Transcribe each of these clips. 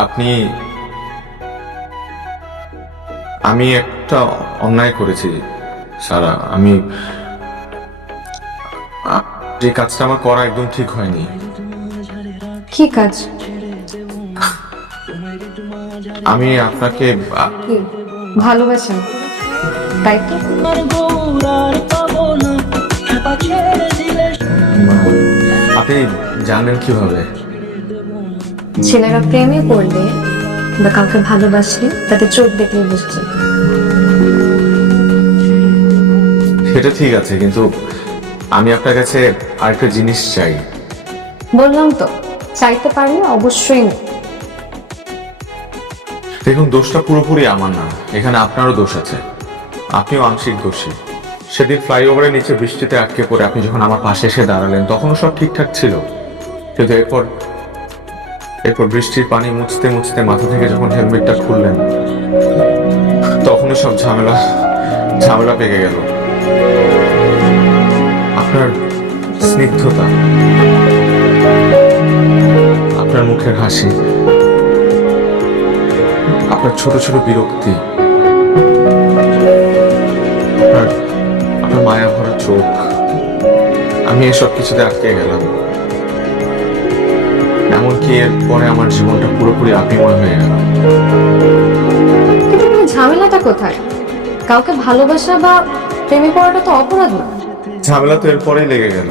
আপনি আমি একটা অন্যায় করেছি সারা আমি যে কাজটা আমার করা একদম ঠিক হয়নি। কি কাজ? আমি আপনাকে ভালোবাসেন তাই তো আপনি জানেন কীভাবে? ছেলেরা প্রেমে পড়লে বা কাউকে ভালোবাসলে তাতে চোখ দেখলেই বুঝছে সেটা ঠিক আছে কিন্তু আমি আপনার কাছে আরেকটা জিনিস চাই। বললাম তো চাইতে পারলে অবশ্যই না। দেখুন দোষটা পুরোপুরি আমার না এখানে আপনারও দোষ আছে। আপনিও আংশিক দোষী। সেদিন ফ্লাইওভারের নিচে বৃষ্টিতে আটকে পড়ে আপনি যখন আমার পাশে এসে দাঁড়ালেন তখনও সব ঠিকঠাক ছিল। কিন্তু এরপর এরপর বৃষ্টির পানি মুছতে মুছতে মাথা থেকে যখন হেলমেটটা খুললেন তখনই সব ঝামেলা ঝামেলা পেকে গেল। আপনার স্নিগ্ধতা, আপনার মুখের হাসি, আপনার ছোট ছোট বিরক্তি, আপনার আপনার মায়া ভরা চোখ, আমি এসব কিছুতে আটকে গেলাম। এমনকি এরপরে আমার জীবনটা পুরোপুরি আপিময় হয়ে গেল। ঝামেলাটা কোথায়? কাউকে ভালোবাসা বা প্রেমে পড়াটা তো অপরাধ না। ঝামেলা তো এরপরেই লেগে গেল।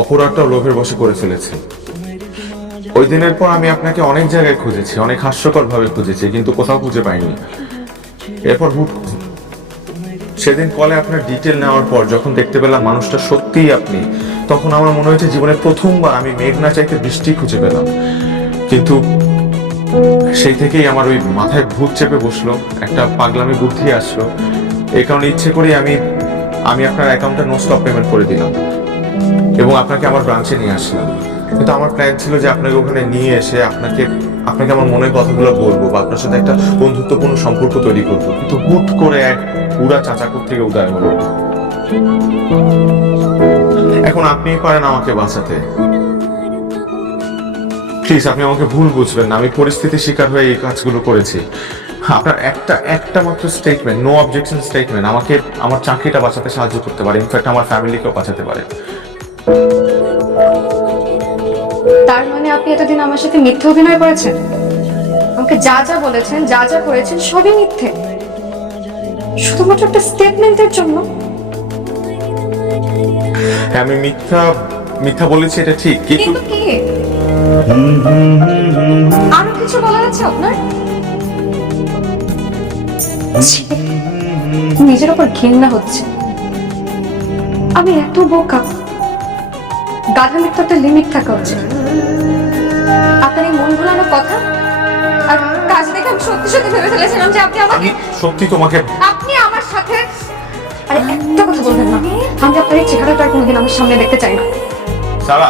অপরাধটাও লোভের বসে করে ফেলেছে। ওই দিনের পর আমি আপনাকে অনেক জায়গায় খুঁজেছি অনেক হাস্যকর ভাবে খুঁজেছি কিন্তু কোথাও খুঁজে পাইনি। এরপর হুট সেদিন কলে আপনার ডিটেল নেওয়ার পর যখন দেখতে পেলাম মানুষটা সত্যিই আপনি তখন আমার মনে হয়েছে জীবনের প্রথমবার আমি মেঘ না চাইতে বৃষ্টি খুঁজে পেলাম। কিন্তু সেই থেকেই আমার ওই মাথায় ভূত চেপে বসল, একটা পাগলামি বুদ্ধি আসলো। এই কারণে ইচ্ছে করেই আমি আমি আপনার অ্যাকাউন্টে নো স্টপ পেমেন্ট করে দিলাম এবং আপনাকে আমার ব্রাঞ্চে নিয়ে আসলাম। কিন্তু আমার প্ল্যান ছিল যে আপনাকে ওখানে নিয়ে এসে আপনাকে আপনাকে আমার মনের কথাগুলো বলব বা আপনার সাথে একটা বন্ধুত্বপূর্ণ সম্পর্ক তৈরি করব। কিন্তু হুট করে এক পুরা চাচাকুর থেকে উদয় হলো। আপনিই পারেন আমাকে বাঁচাতে। প্লিজ আপনি আমাকে ভুল বুঝবেন না। আমি পরিস্থিতির শিকার হয়ে এই কাজগুলো করেছি। আপনার একটা একটা মাত্র স্টেটমেন্ট নো অবজেকশন স্টেটমেন্ট আমাকে আমার চাকরিটা বাঁচাতে সাহায্য করতে পারে। ইনফ্যাক্ট আমার ফ্যামিলিকেও বাঁচাতে পারে। তার মানে আপনি এতদিন আমার সাথে মিথ্যে অভিনয় করেছেন? আমাকে যা যা বলেছেন, যা যা করেছেন, সবই মিথ্যে। শুধুমাত্র একটা স্টেটমেন্টের জন্য? হ্যাঁ আমি মিথ্যা মিথ্যা বলেছি এটা ঠিক কিন্তু কি? আরও কিছু বলার আছে আপনার? নিজের উপর ঘৃণা হচ্ছে। আমি এত বোকা। গাধা মিথ্যা একটা লিমিট থাকা উচিত। আপনার এই মন ভোলানো কথা আর কাজ দেখে আমি সত্যি সত্যি ভেবে ফেলেছিলাম যে আপনি আমাকে সত্যি তোমাকে চেহারাটা কোনোদিন আমার সামনে দেখতে চাই না। সারা।